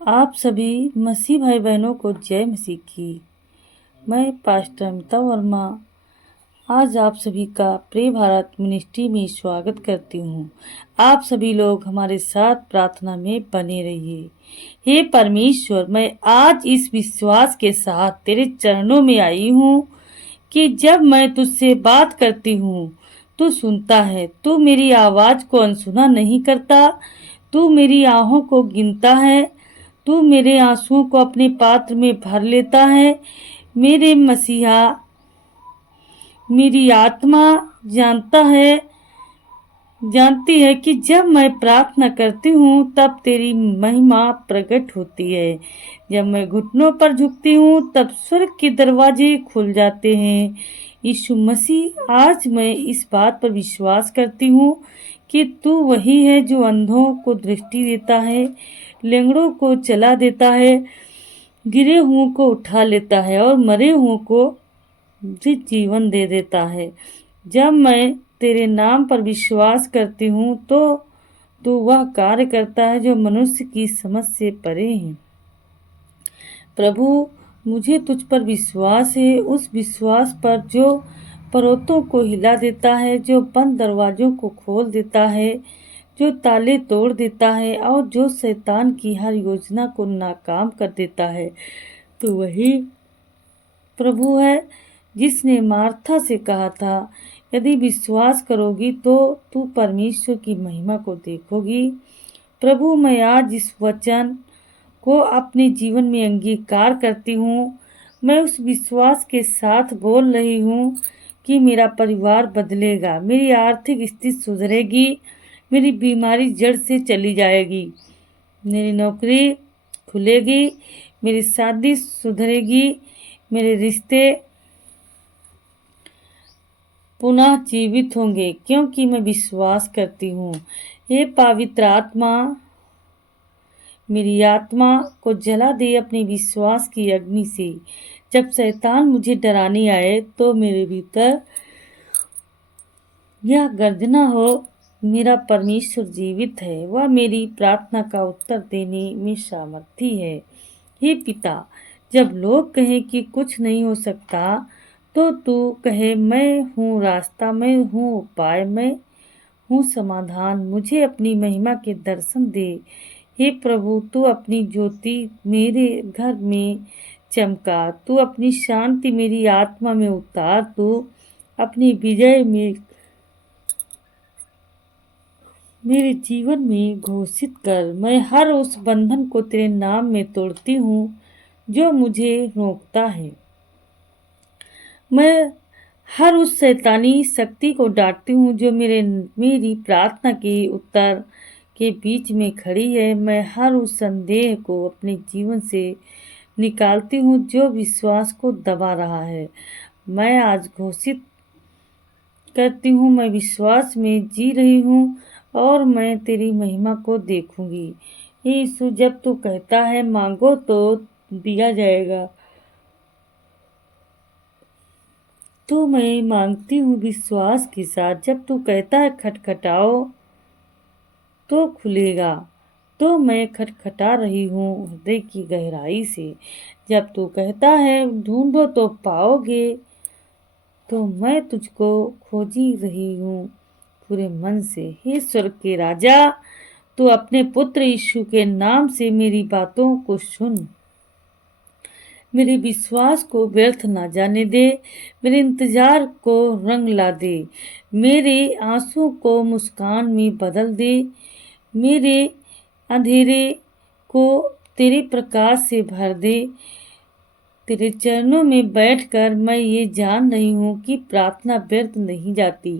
आप सभी मसीह भाई बहनों को जय मसीह की। मैं पास्टर अमिता वर्मा आज आप सभी का प्रिय भारत मिनिस्ट्री में स्वागत करती हूँ। आप सभी लोग हमारे साथ प्रार्थना में बने रहिए। हे परमेश्वर, मैं आज इस विश्वास के साथ तेरे चरणों में आई हूँ कि जब मैं तुझसे बात करती हूँ तू सुनता है। तू मेरी आवाज़ को अनसुना नहीं करता। तू मेरी आहों को गिनता है। तू मेरे आंसुओं को अपने पात्र में भर लेता है। मेरे मसीहा, मेरी आत्मा जानती है कि जब मैं प्रार्थना करती हूँ तब तेरी महिमा प्रकट होती है। जब मैं घुटनों पर झुकती हूँ तब स्वर्ग के दरवाजे खुल जाते हैं। यीशु मसीह, आज मैं इस बात पर विश्वास करती हूँ कि तू वही है जो अंधों को दृष्टि देता है, लंगड़ों को चला देता है, गिरे हुओं को उठा लेता है और मरे हुओं को जीवन दे देता है। जब मैं तेरे नाम पर विश्वास करती हूँ तो तू वह कार्य करता है जो मनुष्य की समझ से परे है। प्रभु, मुझे तुझ पर विश्वास है, उस विश्वास पर जो पर्वतों को हिला देता है, जो बंद दरवाजों को खोल देता है, जो ताले तोड़ देता है और जो शैतान की हर योजना को नाकाम कर देता है। तो वही प्रभु है जिसने मार्था से कहा था, यदि विश्वास करोगी तो तू परमेश्वर की महिमा को देखोगी। प्रभु, मैं आज इस वचन को अपने जीवन में अंगीकार करती हूँ। मैं उस विश्वास के साथ बोल रही हूँ कि मेरा परिवार बदलेगा, मेरी आर्थिक स्थिति सुधरेगी, मेरी बीमारी जड़ से चली जाएगी, मेरी नौकरी खुलेगी, मेरी शादी सुधरेगी, मेरे रिश्ते पुनः जीवित होंगे, क्योंकि मैं विश्वास करती हूँ। हे पवित्र आत्मा, मेरी आत्मा को जला दे अपने विश्वास की अग्नि से। जब शैतान मुझे डराने आए तो मेरे भीतर यह गर्जना हो, मेरा परमेश्वर जीवित है, वह मेरी प्रार्थना का उत्तर देने में सामर्थी है। हे पिता, जब लोग कहें कि कुछ नहीं हो सकता तो तू कहे, मैं हूँ रास्ता, मैं हूँ उपाय, मैं हूँ समाधान। मुझे अपनी महिमा के दर्शन दे। हे प्रभु, तू अपनी ज्योति मेरे घर में चमका, तू अपनी शांति मेरी आत्मा में उतार, तू अपनी विजय में मेरे जीवन में घोषित कर। मैं हर उस बंधन को तेरे नाम में तोड़ती हूँ जो मुझे रोकता है। मैं हर उस शैतानी शक्ति को डांटती हूँ जो मेरी प्रार्थना के उत्तर के बीच में खड़ी है। मैं हर उस संदेह को अपने जीवन से निकालती हूँ जो विश्वास को दबा रहा है। मैं आज घोषित करती हूँ, मैं विश्वास में जी रही हूँ और मैं तेरी महिमा को देखूंगी। यीशु, जब तू कहता है मांगो तो दिया जाएगा, तो मैं मांगती हूँ विश्वास के साथ। जब तू कहता है खटखटाओ तो खुलेगा, तो मैं खटखटा रही हूँ हृदय की गहराई से। जब तू कहता है ढूंढो तो पाओगे, तो मैं तुझको खोजी रही हूँ पूरे मन से। हे स्वर्ग के राजा, तू अपने पुत्र यीशु के नाम से मेरी बातों को सुन। मेरे विश्वास को व्यर्थ ना जाने दे, मेरे इंतजार को रंग ला दे, मेरे आंसू को मुस्कान में बदल दे, मेरे अंधेरे को तेरे प्रकाश से भर दे। तेरे चरणों में बैठकर मैं ये जान रही हूँ कि प्रार्थना व्यर्थ नहीं जाती,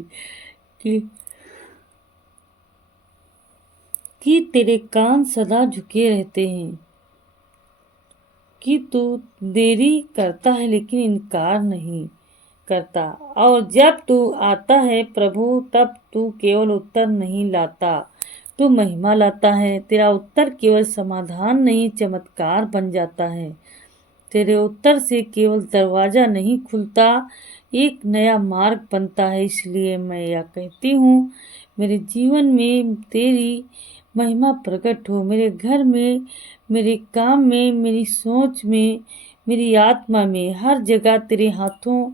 कि तेरे कान सदा झुके रहते हैं, कि तू देरी करता है लेकिन इनकार नहीं करता। और जब तू आता है प्रभु, तब तू केवल उत्तर नहीं लाता, तू महिमा लाता है। तेरा उत्तर केवल समाधान नहीं, चमत्कार बन जाता है। तेरे उत्तर से केवल दरवाजा नहीं खुलता, एक नया मार्ग बनता है। इसलिए मैं यह कहती हूँ, मेरे जीवन में तेरी महिमा प्रकट हो, मेरे घर में, मेरे काम में, मेरी सोच में, मेरी आत्मा में, हर जगह तेरे हाथों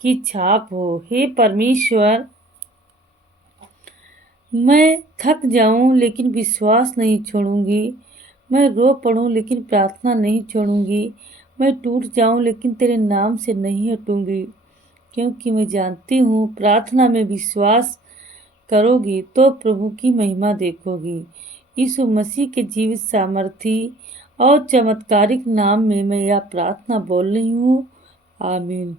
की छाप हो। हे परमेश्वर, मैं थक जाऊं लेकिन विश्वास नहीं छोड़ूंगी, मैं रो पड़ूं लेकिन प्रार्थना नहीं छोड़ूंगी, मैं टूट जाऊं लेकिन तेरे नाम से नहीं हटूंगी, क्योंकि मैं जानती हूँ प्रार्थना में विश्वास करोगी तो प्रभु की महिमा देखोगी। यीशु मसीह के जीवित सामर्थी और चमत्कारिक नाम में मैं यह प्रार्थना बोल रही हूँ। आमीन।